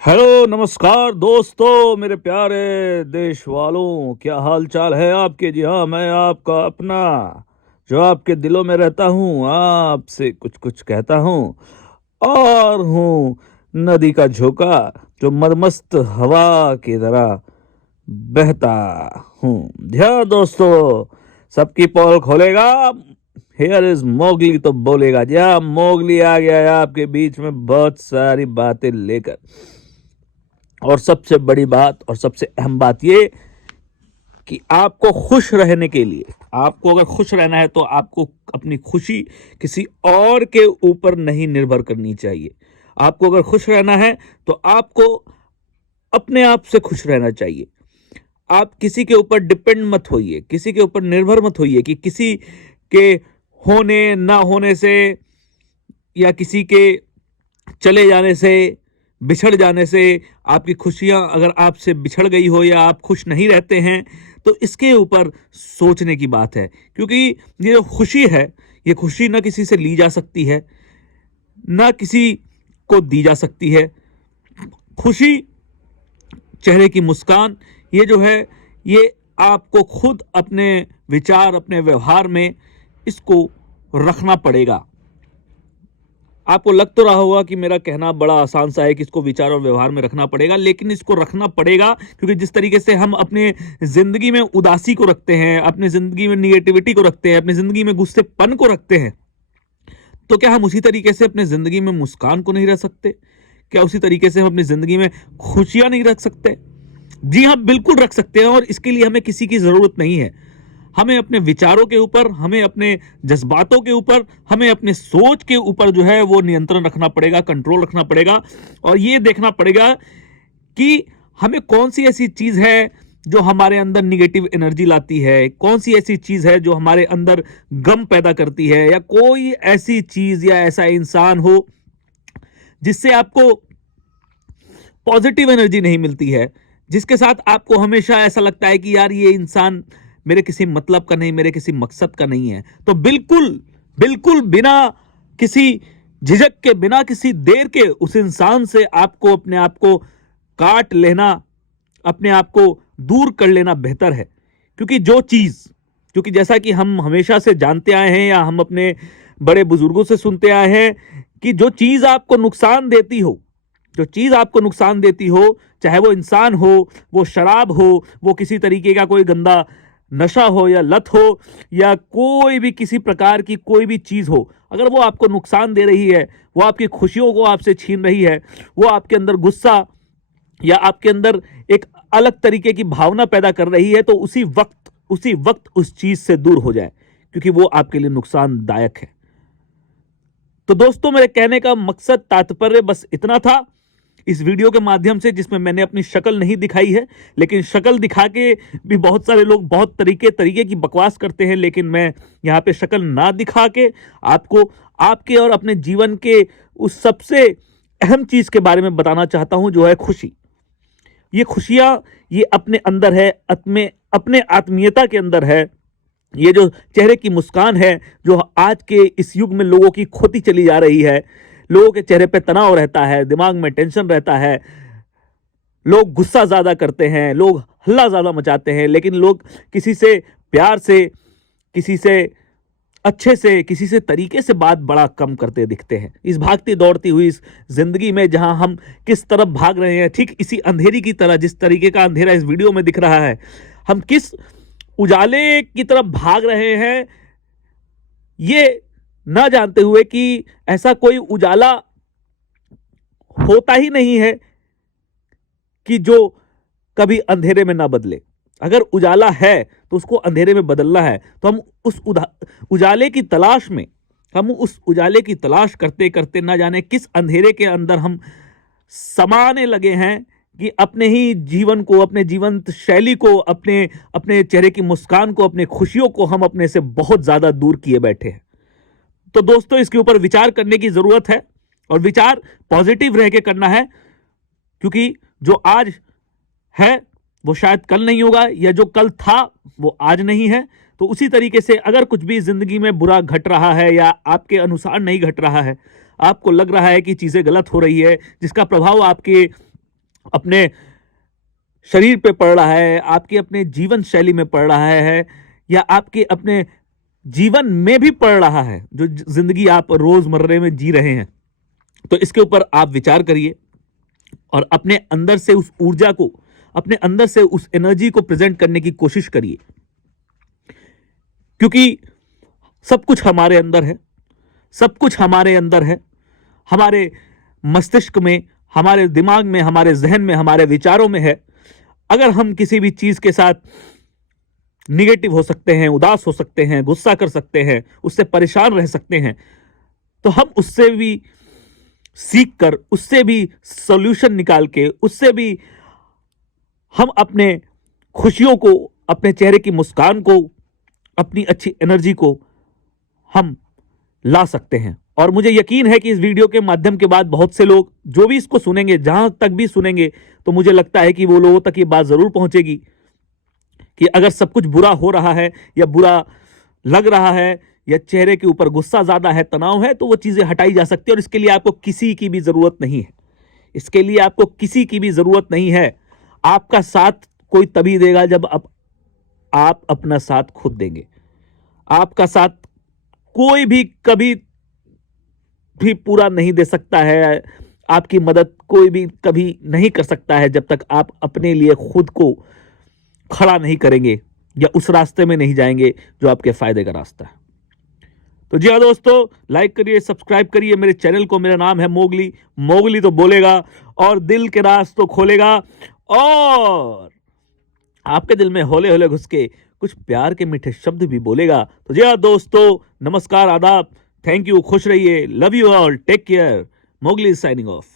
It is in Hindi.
हेलो नमस्कार दोस्तों, मेरे प्यारे देश वालों, क्या हाल चाल है आपके। जी हाँ, मैं आपका अपना जो आपके दिलों में रहता हूँ, आपसे कुछ कुछ कहता हूँ और हूँ नदी का झोंका जो मदमस्त हवा की तरह बहता हूँ। जी हाँ दोस्तों, सबकी पोल खोलेगा। हियर इज मोगली तो बोलेगा। जी हाँ, मोगली आ गया है आपके बीच में बहुत सारी बातें लेकर। और सबसे बड़ी बात और सबसे अहम बात ये कि आपको खुश रहने के लिए, आपको अगर खुश रहना है तो आपको अपनी खुशी किसी और के ऊपर नहीं निर्भर करनी चाहिए। आपको अगर खुश रहना है तो आपको अपने आप से खुश रहना चाहिए। आप किसी के ऊपर डिपेंड मत होइए, किसी के ऊपर निर्भर मत होइए कि किसी के होने ना होने से या किसी के चले जाने से, बिछड़ जाने से आपकी खुशियां अगर आपसे बिछड़ गई हो या आप खुश नहीं रहते हैं, तो इसके ऊपर सोचने की बात है। क्योंकि ये जो खुशी है, ये खुशी ना किसी से ली जा सकती है, ना किसी को दी जा सकती है। खुशी, चेहरे की मुस्कान, ये जो है, ये आपको खुद अपने विचार, अपने व्यवहार में इसको रखना पड़ेगा। आपको लग तो रहा होगा कि मेरा कहना बड़ा आसान सा है कि इसको विचार और व्यवहार में रखना पड़ेगा, लेकिन इसको रखना पड़ेगा क्योंकि जिस तरीके से हम अपने जिंदगी में उदासी को रखते हैं, अपनी जिंदगी में निगेटिविटी को रखते हैं, अपनी जिंदगी में गुस्सेपन को रखते हैं, तो क्या हम उसी तरीके से अपनी जिंदगी में मुस्कान को नहीं रख सकते? क्या उसी तरीके से हम अपनी जिंदगी में खुशियां नहीं रख सकते? जी हाँ, बिल्कुल रख सकते हैं। और इसके लिए हमें किसी की जरूरत नहीं है। हमें अपने विचारों के ऊपर, हमें अपने जज्बातों के ऊपर, हमें अपने सोच के ऊपर जो है वो नियंत्रण रखना पड़ेगा, कंट्रोल रखना पड़ेगा। और ये देखना पड़ेगा कि हमें कौन सी ऐसी चीज है जो हमारे अंदर निगेटिव एनर्जी लाती है, कौन सी ऐसी चीज है जो हमारे अंदर गम पैदा करती है, या कोई ऐसी चीज या ऐसा इंसान हो जिससे आपको पॉजिटिव एनर्जी नहीं मिलती है, जिसके साथ आपको हमेशा ऐसा लगता है कि यार ये इंसान मेरे किसी मतलब का नहीं, मेरे किसी मकसद का नहीं है, तो बिल्कुल बिल्कुल बिना किसी झिझक के, बिना किसी देर के उस इंसान से आपको अपने आप को काट लेना, अपने आप को दूर कर लेना बेहतर है। क्योंकि जैसा कि हम हमेशा से जानते आए हैं या हम अपने बड़े बुजुर्गों से सुनते आए हैं कि जो चीज आपको नुकसान देती हो, जो चीज आपको नुकसान देती हो, चाहे वो इंसान हो, वो शराब हो, वो किसी तरीके का कोई गंदा नशा हो या लत हो, या कोई भी किसी प्रकार की कोई भी चीज हो, अगर वो आपको नुकसान दे रही है, वो आपकी खुशियों को आपसे छीन रही है, वो आपके अंदर गुस्सा या आपके अंदर एक अलग तरीके की भावना पैदा कर रही है, तो उसी वक्त उस चीज से दूर हो जाए, क्योंकि वो आपके लिए नुकसानदायक है। तो दोस्तों, मेरे कहने का मकसद, तात्पर्य बस इतना था इस वीडियो के माध्यम से, जिसमें मैंने अपनी शक्ल नहीं दिखाई है, लेकिन शक्ल दिखा के भी बहुत सारे लोग बहुत तरीके की बकवास करते हैं। लेकिन मैं यहाँ पे शक्ल ना दिखा के आपको आपके और अपने जीवन के उस सबसे अहम चीज के बारे में बताना चाहता हूं, जो है खुशी। ये खुशियां, ये अपने अंदर है, अपने आत्मीयता के अंदर है। ये जो चेहरे की मुस्कान है, जो आज के इस युग में लोगों की खोती चली जा रही है, लोगों के चेहरे पे तनाव रहता है, दिमाग में टेंशन रहता है, लोग गुस्सा ज्यादा करते हैं, लोग हल्ला ज्यादा मचाते हैं, लेकिन लोग किसी से प्यार से, किसी से अच्छे से, किसी से तरीके से बात बड़ा कम करते दिखते हैं। इस भागती दौड़ती हुई इस जिंदगी में जहां हम किस तरफ भाग रहे हैं, ठीक इसी अंधेरी की तरह, जिस तरीके का अंधेरा इस वीडियो में दिख रहा है, हम किस उजाले की तरफ भाग रहे हैं, ये ना जानते हुए कि ऐसा कोई उजाला होता ही नहीं है कि जो कभी अंधेरे में ना बदले। अगर उजाला है तो उसको अंधेरे में बदलना है, तो हम उस उजाले की तलाश में, हम उस उजाले की तलाश करते करते ना जाने किस अंधेरे के अंदर हम समाने लगे हैं कि अपने ही जीवन को, अपने जीवन शैली को, अपने चेहरे की मुस्कान को, अपने खुशियों को हम अपने से बहुत ज्यादा दूर किए बैठे हैं। तो दोस्तों, इसके ऊपर विचार करने की जरूरत है, और विचार पॉजिटिव रह के करना है, क्योंकि जो आज है वो शायद कल नहीं होगा, या जो कल था वो आज नहीं है। तो उसी तरीके से अगर कुछ भी जिंदगी में बुरा घट रहा है या आपके अनुसार नहीं घट रहा है, आपको लग रहा है कि चीजें गलत हो रही है, जिसका प्रभाव आपके अपने शरीर पे पड़ रहा है, आपके अपने जीवन शैली में पड़ रहा है, या आपके अपने जीवन में भी पड़ रहा है, जो जिंदगी आप रोजमर्रे में जी रहे हैं, तो इसके ऊपर आप विचार करिए और अपने अंदर से उस ऊर्जा को, अपने अंदर से उस एनर्जी को प्रेजेंट करने की कोशिश करिए, क्योंकि सब कुछ हमारे अंदर है, सब कुछ हमारे अंदर है, हमारे मस्तिष्क में, हमारे दिमाग में, हमारे जहन में, हमारे विचारों में है। अगर हम किसी भी चीज के साथ निगेटिव हो सकते हैं, उदास हो सकते हैं, गुस्सा कर सकते हैं, उससे परेशान रह सकते हैं, तो हम उससे भी सीख कर, उससे भी सॉल्यूशन निकाल के, उससे भी हम अपने खुशियों को, अपने चेहरे की मुस्कान को, अपनी अच्छी एनर्जी को हम ला सकते हैं। और मुझे यकीन है कि इस वीडियो के माध्यम के बाद बहुत से लोग जो भी इसको सुनेंगे, जहां तक भी सुनेंगे, तो मुझे लगता है कि वो लोगों तक ये बात जरूर पहुंचेगी कि अगर सब कुछ बुरा हो रहा है या बुरा लग रहा है या चेहरे के ऊपर गुस्सा ज्यादा है, तनाव है, तो वो चीजें हटाई जा सकती है। और इसके लिए आपको किसी की भी जरूरत नहीं है, इसके लिए आपको किसी की भी जरूरत नहीं है। आपका साथ कोई तभी देगा जब आप अपना साथ खुद देंगे। आपका साथ कोई भी कभी भी पूरा नहीं दे सकता है, आपकी मदद कोई भी कभी नहीं कर सकता है, जब तक आप अपने लिए खुद को खड़ा नहीं करेंगे या उस रास्ते में नहीं जाएंगे जो आपके फायदे का रास्ता है। तो जी हाँ दोस्तों, लाइक करिए, सब्सक्राइब करिए मेरे चैनल को। मेरा नाम है मोगली। मोगली तो बोलेगा और दिल के राज तो खोलेगा, और आपके दिल में होले होले घुस के कुछ प्यार के मीठे शब्द भी बोलेगा। तो जी हाँ दोस्तों, नमस्कार, आदाब, थैंक यू, खुश रहिए, love you all, take care, Mowgli signing of.